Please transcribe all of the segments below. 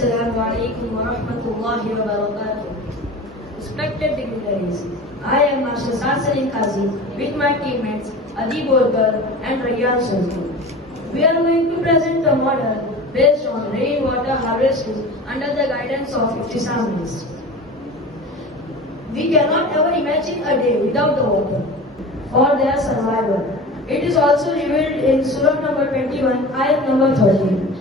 Assalamu alaikum wa rahmatullahi wa barakatuh. Respected dignitaries, I am Master Sasarin Qazi with my teammates Adi Borkar and Rayyan Sultan. We are going to present the model based on rainwater harvesting under the guidance of Ihtisamis. We cannot ever imagine a day without the water for their survival. It is also revealed in Surah number 21, ayat number 13.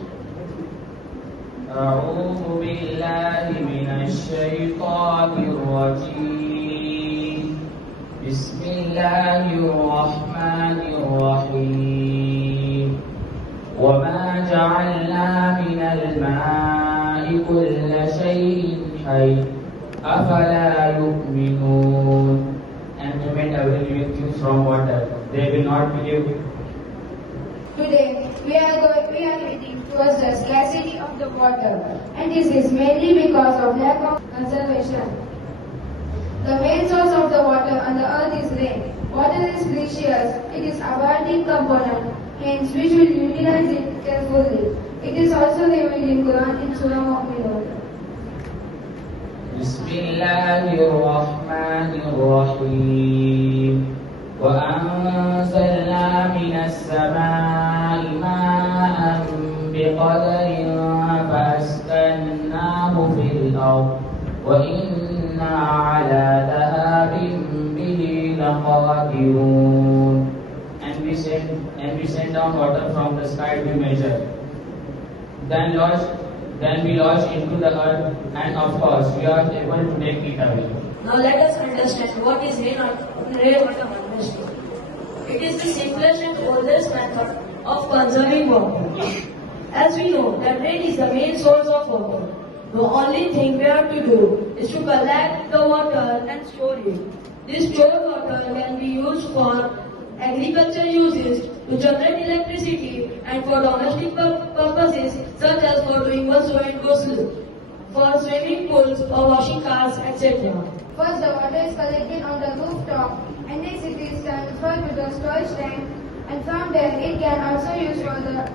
أعوذ بالله من الشيطان الرجيم بسم الله الرحمن الرحيم وما جعلنا من الماء كل شيء حي أفلا يؤمنون. And we made every living thing from water. They will not believe. Today, we are leading towards the scarcity of the water, and this is mainly because of lack of conservation. The main source of the water on the earth is rain. Water is precious. It is abundant component. Hence, we should utilize it carefully. It is also revealed in Quran in Surah Mu'minun. بسم الله الرحمن الرحيم وأنزلنا من السماء ماء بقدر فأسكناه في الأرض وإنا على ذهاب به لقادرون. And we send down water from the sky to measure. Then we lodge into the earth, and of course we are able to take it away. Now let us understand what is rainwater harvesting. It is the simplest and oldest method of conserving water. As we know that rain is the main source of water, the only thing we have to do is to collect the water and store it. This stored water can be used for agriculture uses, to generate electricity, and for domestic purposes such as for doing ghusl and ghusl, for swimming pools or washing cars, etc. First, the water is collected on the rooftop, and next it is transferred to the storage tank, and from there it can also use for the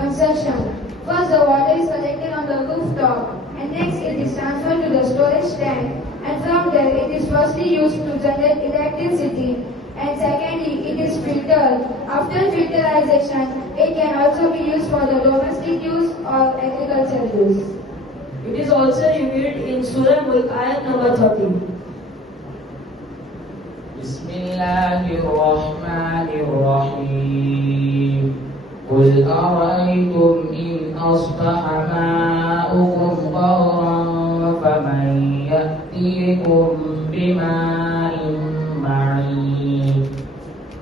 consumption. First, the water is collected on the rooftop, and next it is transferred to the storage tank, and from there it is firstly used to generate electricity, and secondly it is filtered. After filterization, it can also be used for the domestic use or agricultural use. It is also revealed in Surah Mulk ayat number 13. بسم الله الرحمن الرحيم قل أرأيتم إن أصبح ماؤكم غورا فمن يأتيكم بماء معين.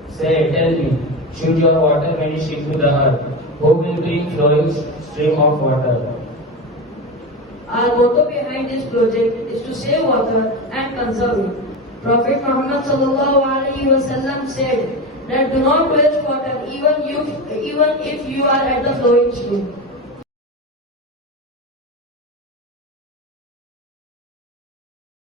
Say, tell me, should your water vanish into the earth, who will bring flowing stream of water? Our motto behind this project is to save water and conserve it. Prophet Muhammad sallallahu alaihi wasallam said that do not waste water even if you are at the flowing stream.